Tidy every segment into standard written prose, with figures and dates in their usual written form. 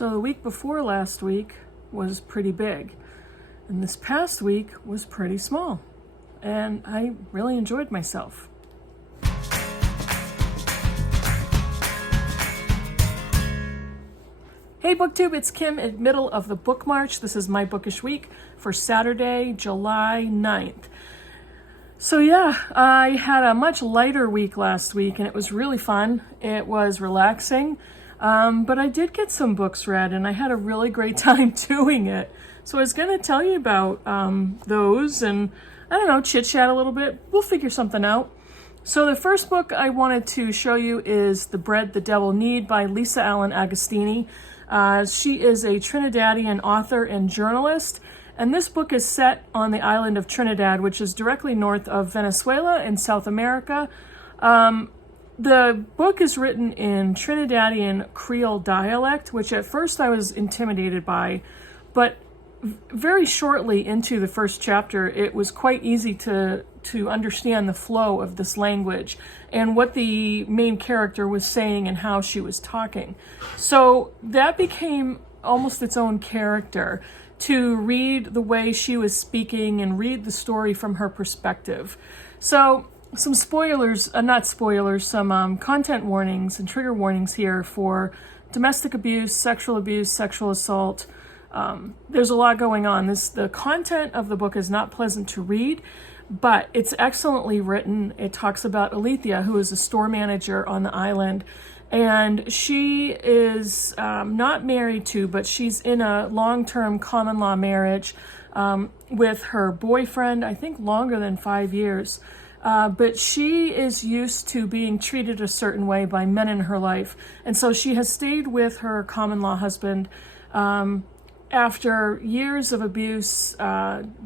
So the week before last week was pretty big, and this past week was pretty small, and I really enjoyed myself. Hey BookTube, it's Kim in middle of the book march. This is my bookish week for Saturday, July 9th. So yeah, I had a much lighter week last week and it was really fun. It was relaxing, but I did get some books read and I had a really great time doing it. So I was going to tell you about those and, I don't know, chit-chat a little bit. We'll figure something out. So the first book I wanted to show you is The Bread the Devil Need by Lisa Allen Agostini. She is a Trinidadian author and journalist, and this book is set on the island of Trinidad, which is directly north of Venezuela in South America. The book is written in Trinidadian Creole dialect, which at first I was intimidated by, but very shortly into the first chapter, it was quite easy to understand the flow of this language and what the main character was saying and how she was talking. So that became almost its own character, to read the way she was speaking and read the story from her perspective. So some spoilers, not spoilers, some content warnings and trigger warnings here for domestic abuse, sexual assault. There's a lot going on. The content of the book is not pleasant to read, but it's excellently written. It talks about Alethea, who is a store manager on the island, and she is not married to, but she's in a long-term common law marriage with her boyfriend, I think longer than 5 years. But she is used to being treated a certain way by men in her life, and so she has stayed with her common law husband after years of abuse,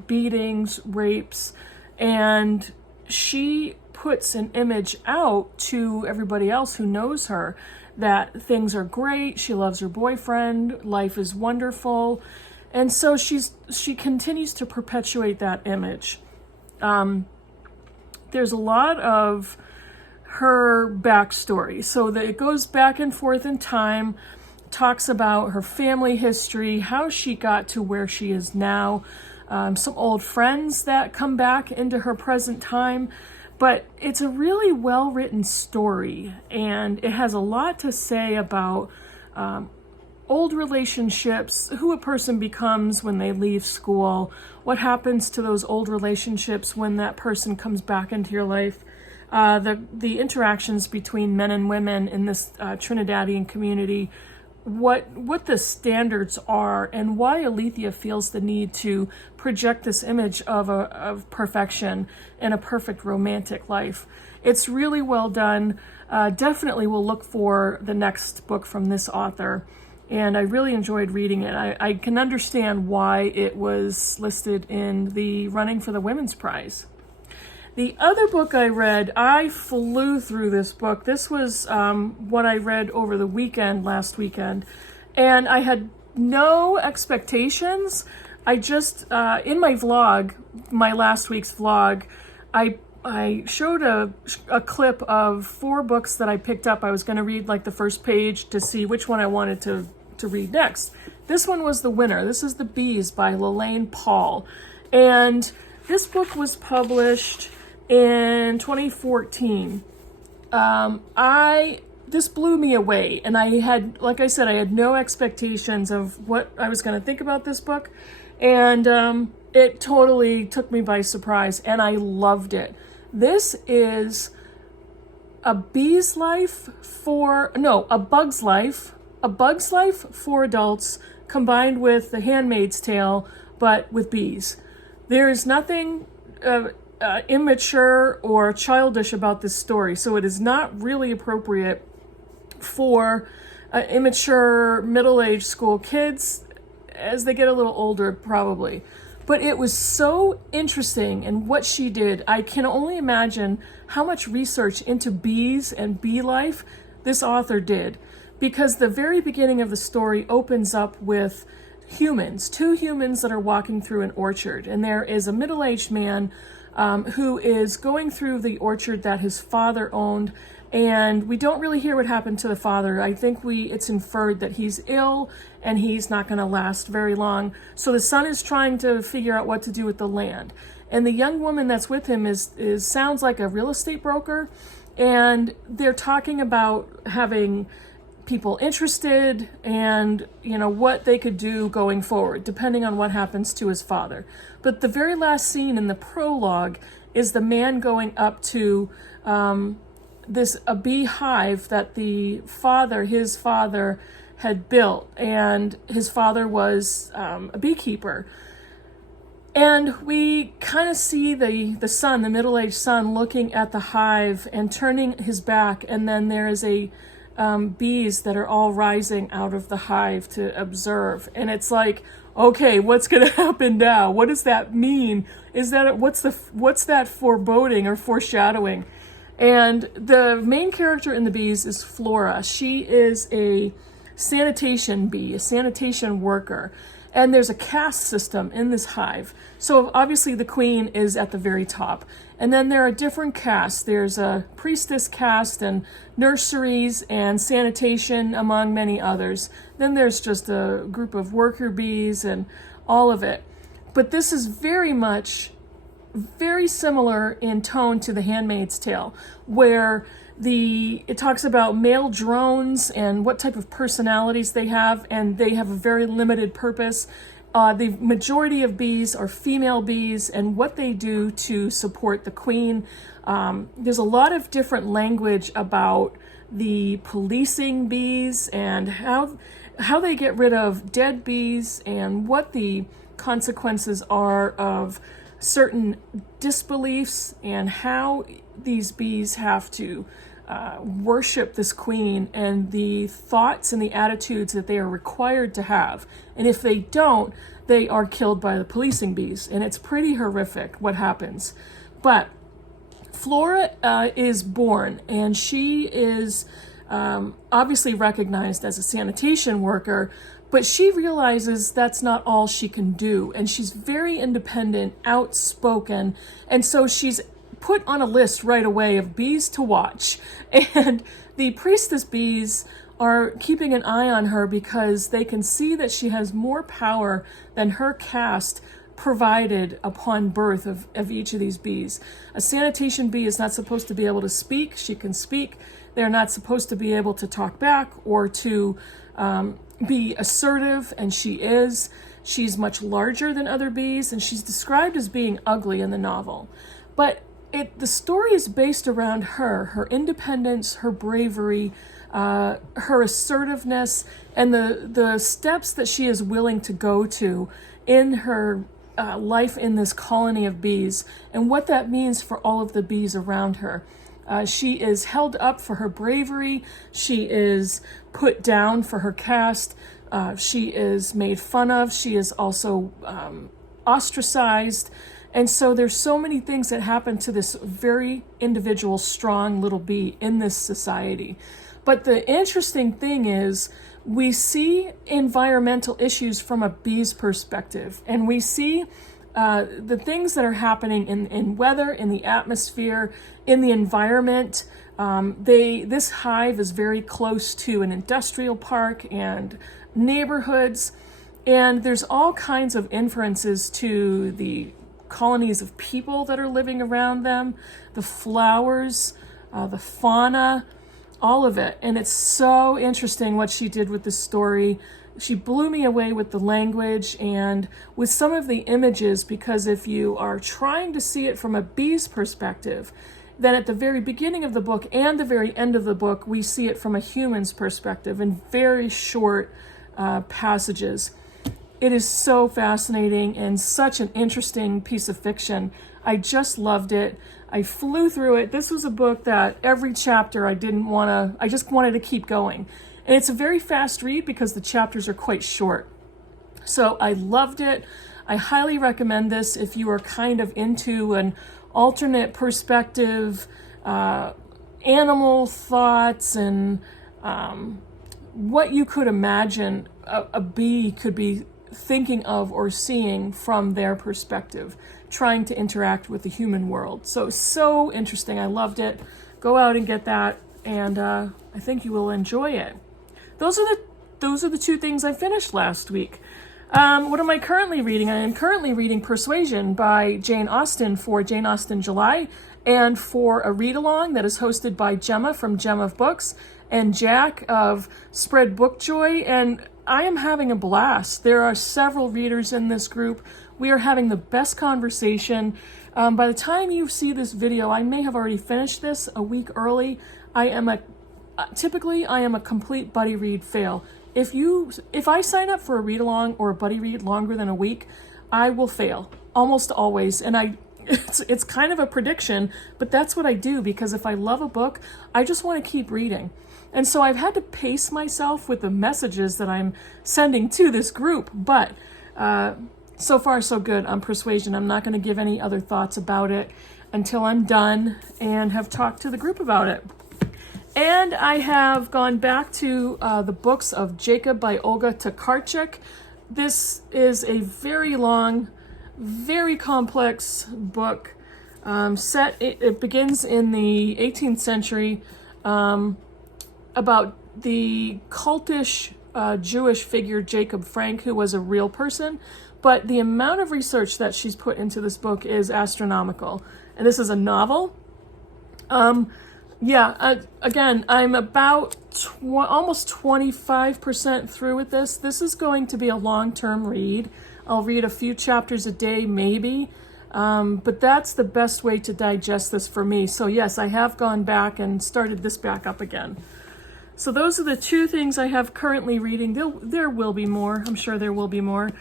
beatings, rapes, and she puts an image out to everybody else who knows her that things are great, she loves her boyfriend, life is wonderful, and so she continues to perpetuate that image. There's a lot of her backstory, so that it goes back and forth in time, talks about her family history, how she got to where she is now, some old friends that come back into her present time. But it's a really well-written story, and it has a lot to say about old relationships, who a person becomes when they leave school, what happens to those old relationships when that person comes back into your life, the interactions between men and women in this Trinidadian community, what the standards are, and why Alethea feels the need to project this image of perfection and a perfect romantic life. It's really well done. Definitely will look for the next book from this author, and I really enjoyed reading it. I can understand why it was listed in the running for the Women's Prize. The other book I read, I flew through this book. This was what I read over the last weekend, and I had no expectations. I just, in my vlog, my last week's vlog, I showed a clip of 4 books that I picked up. I was going to read like the first page to see which one I wanted to read next. This one was the winner. This is The Bees by Lelaine Paul, and this book was published in 2014. This blew me away, and I had, like I said, I had no expectations of what I was going to think about this book, and it totally took me by surprise, and I loved it. This is a bug's life for adults combined with The Handmaid's Tale, but with bees. There is nothing immature or childish about this story, so it is not really appropriate for immature middle-aged school kids as they get a little older, probably. But it was so interesting, and what she did, I can only imagine how much research into bees and bee life this author did, because the very beginning of the story opens up with two humans that are walking through an orchard, and there is a middle-aged man who is going through the orchard that his father owned, And we don't really hear what happened to the father. I think it's inferred that he's ill and he's not going to last very long. So the son is trying to figure out what to do with the land. And the young woman that's with him sounds like a real estate broker. And they're talking about having people interested and, what they could do going forward, depending on what happens to his father. But the very last scene in the prologue is the man going up to a beehive that his father had built, and his father was a beekeeper. And we kind of see the son, the middle-aged son, looking at the hive and turning his back, and then there is bees that are all rising out of the hive to observe. And it's like, okay, what's going to happen now? What does that mean? What's that foreboding or foreshadowing? And the main character in the bees is Flora. She is a sanitation bee, a sanitation worker. And there's a caste system in this hive. So obviously the queen is at the very top. And then there are different castes. There's a priestess caste and nurseries and sanitation, among many others. Then there's just a group of worker bees and all of it. But this is very similar in tone to The Handmaid's Tale, where it talks about male drones and what type of personalities they have, and they have a very limited purpose. The majority of bees are female bees, and what they do to support the queen. There's a lot of different language about the policing bees and how they get rid of dead bees and what the consequences are of certain disbeliefs and how these bees have to worship this queen and the thoughts and the attitudes that they are required to have. And if they don't, they are killed by the policing bees. And it's pretty horrific what happens. But Flora is born, and she is obviously recognized as a sanitation worker, but she realizes that's not all she can do. And she's very independent, outspoken, and so she's put on a list right away of bees to watch. And the priestess bees are keeping an eye on her because they can see that she has more power than her caste provided upon birth of each of these bees. A sanitation bee is not supposed to be able to speak. She can speak. They're not supposed to be able to talk back or to be assertive, and she is. She's much larger than other bees, and she's described as being ugly in the novel. But the story is based around her independence, her bravery, her assertiveness, and the steps that she is willing to go to in her life in this colony of bees, and what that means for all of the bees around her. She is held up for her bravery. She is put down for her caste. She is made fun of. She is also ostracized. And so there's so many things that happen to this very individual, strong little bee in this society. But the interesting thing is we see environmental issues from a bee's perspective, and we see the things that are happening in weather, in the atmosphere, in the environment. This hive is very close to an industrial park and neighborhoods, and there's all kinds of inferences to the colonies of people that are living around them, the flowers, the fauna, all of it. And it's so interesting what she did with the story. She blew me away with the language and with some of the images, because if you are trying to see it from a bee's perspective, then at the very beginning of the book and the very end of the book, we see it from a human's perspective in very short passages. It is so fascinating and such an interesting piece of fiction. I just loved it. I flew through it. This was a book that every chapter I just wanted to keep going. And it's a very fast read because the chapters are quite short. So I loved it. I highly recommend this if you are kind of into an alternate perspective, animal thoughts, and what you could imagine a bee could be thinking of or seeing from their perspective, trying to interact with the human world. So interesting. I loved it. Go out and get that. and I think you will enjoy it. Those are the two things I finished last week. What am I currently reading? I am currently reading Persuasion by Jane Austen for Jane Austen July, and for a read-along that is hosted by Gemma from Gemma Books and Jack of Spread Book Joy, and I am having a blast. There are several readers in this group. We are having the best conversation. By the time you see this video, I may have already finished this a week early. Typically I am a complete buddy read fail. If I sign up for a read-along or a buddy read longer than a week, I will fail almost always. And it's kind of a prediction, but that's what I do, because if I love a book, I just want to keep reading. And so I've had to pace myself with the messages that I'm sending to this group, but so far so good on Persuasion. I'm not going to give any other thoughts about it until I'm done and have talked to the group about it. And I have gone back to the books of Jacob by Olga Tokarczuk. This is a very long, very complex book. It begins in the 18th century about the cultish Jewish figure Jacob Frank, who was a real person. But the amount of research that she's put into this book is astronomical. And this is a novel. Again, I'm about almost 25% through with this. This is going to be a long-term read. I'll read a few chapters a day, maybe. But that's the best way to digest this for me. So yes, I have gone back and started this back up again. So those are the two things I have currently reading. There will be more. I'm sure there will be more.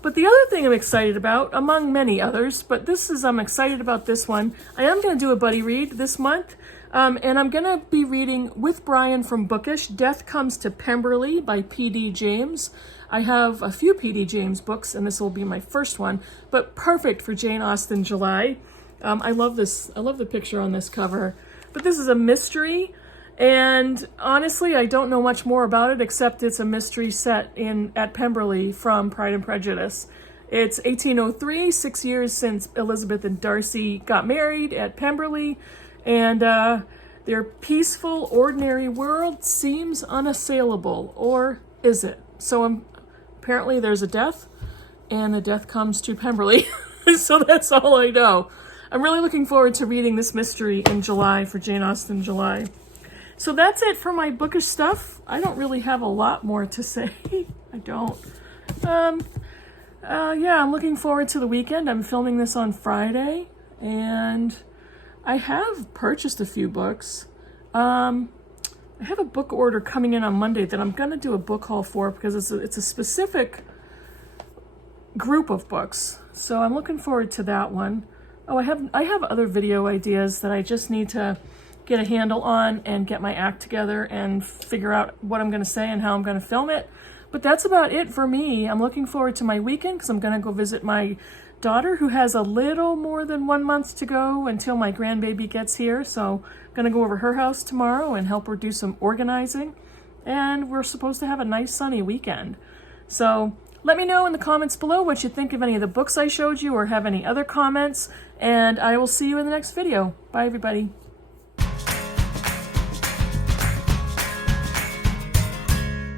But the other thing I'm excited about, among many others, but I'm excited about this one. I am going to do a buddy read this month. And I'm going to be reading with Brian from Bookish, Death Comes to Pemberley by P.D. James. I have a few P.D. James books, and this will be my first one, but perfect for Jane Austen July. I love this. I love the picture on this cover. But this is a mystery, and honestly, I don't know much more about it, except it's a mystery set at Pemberley from Pride and Prejudice. It's 1803, 6 years since Elizabeth and Darcy got married at Pemberley, and their peaceful, ordinary world seems unassailable, or is it? So apparently there's a death, and the death comes to Pemberley. So that's all I know. I'm really looking forward to reading this mystery in July for Jane Austen July. So that's it for my bookish stuff. I don't really have a lot more to say. I don't. I'm looking forward to the weekend. I'm filming this on Friday, and I have purchased a few books. I have a book order coming in on Monday that I'm going to do a book haul for, because it's a specific group of books. So I'm looking forward to that one. Oh, I have other video ideas that I just need to get a handle on and get my act together and figure out what I'm going to say and how I'm going to film it. But that's about it for me. I'm looking forward to my weekend, because I'm going to go visit my daughter, who has a little more than 1 month to go until my grandbaby gets here. So I'm going to go over her house tomorrow and help her do some organizing. And we're supposed to have a nice sunny weekend. So let me know in the comments below what you think of any of the books I showed you, or have any other comments. And I will see you in the next video. Bye, everybody.